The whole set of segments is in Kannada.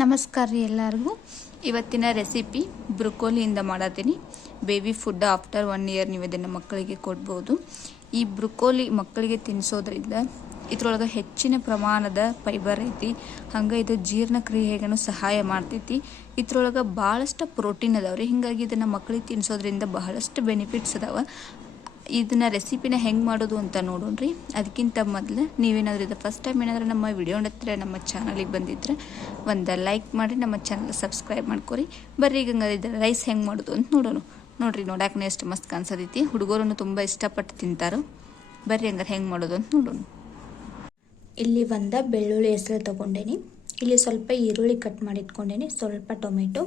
ನಮಸ್ಕಾರ ರೀ ಎಲ್ಲರಿಗೂ. ಇವತ್ತಿನ ರೆಸಿಪಿ ಬ್ರೊಕೋಲಿಯಿಂದ ಮಾಡತ್ತೀನಿ. ಬೇಬಿ ಫುಡ್ ಆಫ್ಟರ್ 1 ಇಯರ್ ನೀವು ಇದನ್ನು ಮಕ್ಕಳಿಗೆ ಕೊಡ್ಬೋದು. ಈ ಬ್ರೊಕೋಲಿ ಮಕ್ಕಳಿಗೆ ತಿನ್ನಿಸೋದ್ರಿಂದ ಇದ್ರೊಳಗೆ ಹೆಚ್ಚಿನ ಪ್ರಮಾಣದ ಫೈಬರ್ ಐತಿ. ಹಂಗೆ ಇದು ಜೀರ್ಣಕ್ರಿಯೆಗೂ ಸಹಾಯ ಮಾಡ್ತೈತಿ. ಇದ್ರೊಳಗೆ ಭಾಳಷ್ಟು ಪ್ರೋಟೀನ್ ಅದಾವ್ರಿ. ಹೀಗಾಗಿ ಇದನ್ನು ಮಕ್ಕಳಿಗೆ ತಿನ್ನಿಸೋದ್ರಿಂದ ಬಹಳಷ್ಟು ಬೆನಿಫಿಟ್ಸ್ ಅದಾವ. ಇದನ್ನ ರೆಸಿಪಿನ ಹೆಂಗೆ ಮಾಡೋದು ಅಂತ ನೋಡೋಣ್ರಿ. ಅದಕ್ಕಿಂತ ಮೊದಲು ನೀವೇನಾದ್ರೂ ಇದು ಫಸ್ಟ್ ಟೈಮ್ ಏನಾದರೂ ನಮ್ಮ ವಿಡಿಯೋ ನೋಡ್ತಿದ್ರೆ ನಮ್ಮ ಚಾನಲಿಗೆ ಬಂದಿದ್ರೆ ಒಂದು ಲೈಕ್ ಮಾಡಿ ನಮ್ಮ ಚಾನಲ್ ಸಬ್ಸ್ಕ್ರೈಬ್ ಮಾಡ್ಕೊರಿ. ಬರ್ರಿ ಈಗ ಹಂಗಾದ್ರೆ ರೈಸ್ ಹೆಂಗೆ ಮಾಡೋದು ಅಂತ ನೋಡೋಣ. ನೋಡ್ರಿ ನೋಡಕ್ಕೆ ಎಷ್ಟು ಮಸ್ತ್ ಕಾಣಿಸತೈತಿ. ಹುಡುಗರನ್ನು ತುಂಬ ಇಷ್ಟಪಟ್ಟು ತಿಂತಾರೋ. ಬರ್ರಿ ಹಂಗಾರೆ ಹೆಂಗೆ ಮಾಡೋದು ಅಂತ ನೋಡೋಣ. ಇಲ್ಲಿ ಒಂದು ಬೆಳ್ಳುಳ್ಳಿ ಹೆಸರು ತೊಗೊಂಡೇನಿ. ಇಲ್ಲಿ ಸ್ವಲ್ಪ ಈರುಳ್ಳಿ ಕಟ್ ಮಾಡಿ ಇಟ್ಕೊಂಡೇನಿ, ಸ್ವಲ್ಪ ಟೊಮೆಟೊ,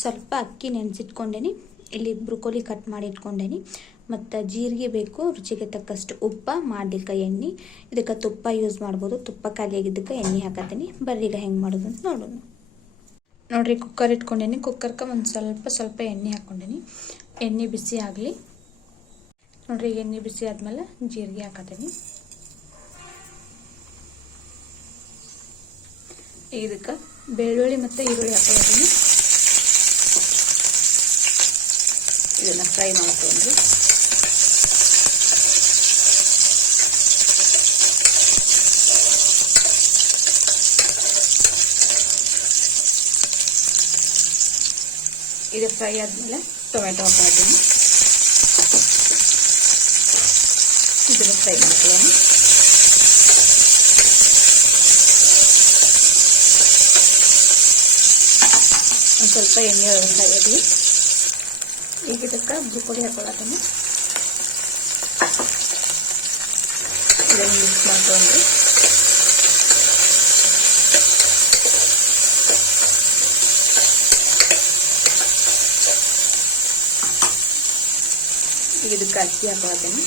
ಸ್ವಲ್ಪ ಅಕ್ಕಿ ನೆನೆಸಿಟ್ಕೊಂಡೇನಿ. ಇಲ್ಲಿ ಬ್ರೊಕೋಲಿ ಕಟ್ ಮಾಡಿ ಇಟ್ಕೊಂಡೇನಿ. ಮತ್ತು ಜೀರಿಗೆ ಬೇಕು, ರುಚಿಗೆ ತಕ್ಕಷ್ಟು ಉಪ್ಪು, ಮಾಡಲಿಕ್ಕೆ ಎಣ್ಣೆ. ಇದಕ್ಕೆ ತುಪ್ಪ ಯೂಸ್ ಮಾಡ್ಬೋದು. ತುಪ್ಪ ಖಾಲಿಯಾಗಿದ್ದಕ್ಕೆ ಎಣ್ಣೆ ಹಾಕತ್ತೀನಿ. ಬರ್ರಿ ಈಗ ಹೆಂಗೆ ಮಾಡೋದು ಅಂತ ನೋಡೋಣ. ನೋಡಿರಿ, ಕುಕ್ಕರ್ ಇಟ್ಕೊಂಡೇನಿ. ಕುಕ್ಕರ್ಗೆ ಒಂದು ಸ್ವಲ್ಪ ಎಣ್ಣೆ ಹಾಕ್ಕೊಂಡೇನಿ. ಎಣ್ಣೆ ಬಿಸಿ ಆಗಲಿ. ನೋಡಿರಿ, ಎಣ್ಣೆ ಬಿಸಿ ಆದಮೇಲೆ ಜೀರಿಗೆ ಹಾಕತ್ತೀನಿ. ಇದಕ್ಕೆ ಬೆಳ್ಳುಳ್ಳಿ ಮತ್ತು ಈರುಳ್ಳಿ ಹಾಕೊಳ್ತೀನಿ. ಇದನ್ನು ಫ್ರೈ ಮಾಡ್ಕೊಂಡ್ರಿ. ಇದು ಫ್ರೈ ಆದಮೇಲೆ ಟೊಮೆಟೊ ಹಾಕ್ತೀನಿ. ಇದನ್ನು ಫ್ರೈ ಮಾಡ್ಕೊಳ್ಳೋಣ. ಒಂದು ಸ್ವಲ್ಪ ಎಣ್ಣೆ ಒಳಗೆ ಫ್ರೈ ಆಗಲಿ. ಈಗ ಇದಕ್ಕೆ ಬ್ರೊಕೋಲಿ ಹಾಕೊಳ್ಳೋದನ್ನು ಇದನ್ನು ಮಿಕ್ಸ್ ಮಾಡ್ಕೊಂಡ್ರಿ. ಈಗ ಇದಕ್ಕೆ ಅಕ್ಕಿ ಹಾಕೊಳ್ಳೋದೇನೆ.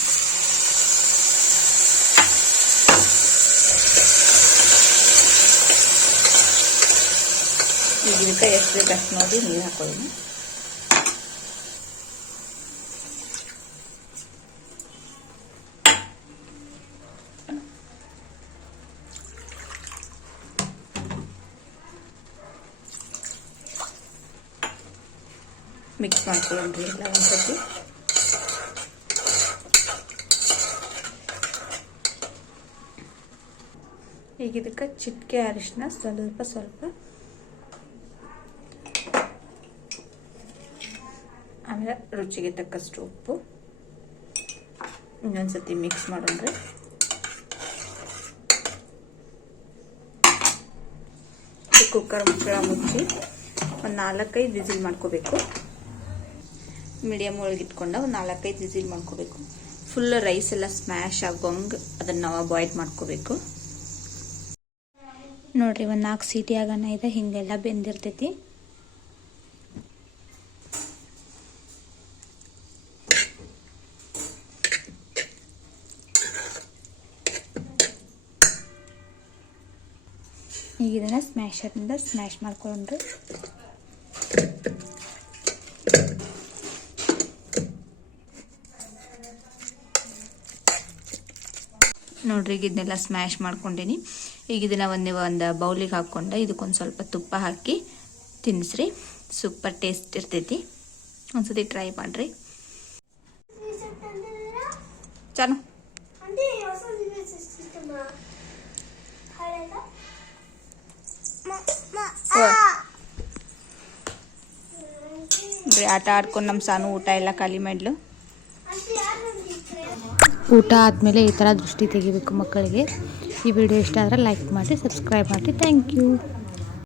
ಈಗ ಇದಕ್ಕೆ ಎಷ್ಟು ಬೇಕು ಅಷ್ಟು ನೋಡಿ ನೀರು ಹಾಕೊಳ್ಳೋಣ. ಮಿಕ್ಸ್ ಮಾಡ್ಕೊಳ್ಳೋಣ್ರಿ ಎಲ್ಲ ಒಂದ್ಸತಿ. ಈಗ ಇದಕ್ಕೆ ಚಿಟಿಕೆ ಅರಿಶಿನ, ಸ್ವಲ್ಪ ಆಮೇಲೆ ರುಚಿಗೆ ತಕ್ಕಷ್ಟು ಉಪ್ಪು. ಇನ್ನೊಂದ್ಸತಿ ಮಿಕ್ಸ್ ಮಾಡೋಣ್ರಿ. ಕುಕ್ಕರ್ ಮುಚ್ಚಿ ಒಂದು 4-5 ವಿಸಿಲ್ ಮಾಡ್ಕೋಬೇಕು. ಮೀಡಿಯಮ್ ಒಳಗೆ ಇಟ್ಕೊಂಡ ಒಂದು 4-5 ವಿಸಿಲ್ ಮಾಡ್ಕೋಬೇಕು. ಫುಲ್ ರೈಸ್ ಎಲ್ಲ ಸ್ಮ್ಯಾಶ್ ಆಗೋಂಗೆ ಅದನ್ನು ನಾವು ಬಾಯ್ಲ್ ಮಾಡ್ಕೋಬೇಕು. ನೋಡ್ರಿ, ಒಂದು 4 ಸೀಟಿ ಆಗೋಣ ಇದೆ. ಹಿಂಗೆಲ್ಲ ಬೆಂದಿರ್ತೈತಿ. ಈಗ ಇದನ್ನ ಸ್ಮ್ಯಾಶರಿಂದ ಸ್ಮ್ಯಾಶ್ ಮಾಡ್ಕೊಂಡ್ರಿ. ನೋಡ್ರಿ, ಈಗ ಇದನ್ನೆಲ್ಲ ಸ್ಮ್ಯಾಶ್ ಮಾಡ್ಕೊಂಡೀನಿ. ಈಗ ಇದನ್ನ ಒಂದು ಬೌಲಿಗೆ ಹಾಕ್ಕೊಂಡು ಇದಕ್ಕೊಂದು ಸ್ವಲ್ಪ ತುಪ್ಪ ಹಾಕಿ ತಿನ್ನಿಸ್ರಿ. ಸೂಪರ್ ಟೇಸ್ಟ್ ಇರ್ತೈತಿ. ಒಂದ್ಸತಿ ಟ್ರೈ ಮಾಡ್ರಿ. ಚಾನು ಆಟ ಆಡ್ಕೊಂಡು ನಮ್ಮ ಸಾನು ಊಟ ಎಲ್ಲ ಖಾಲಿ ಮಾಡ್ಲು. ಊಟ ಆದಮೇಲೆ ಈ ಥರ ದೃಷ್ಟಿ ತೆಗಿಬೇಕು ಮಕ್ಕಳಿಗೆ. ಈ ವಿಡಿಯೋ ಇಷ್ಟ ಆದರೆ ಲೈಕ್ ಮಾಡಿ, ಸಬ್ಸ್ಕ್ರೈಬ್ ಮಾಡಿ. Thank you.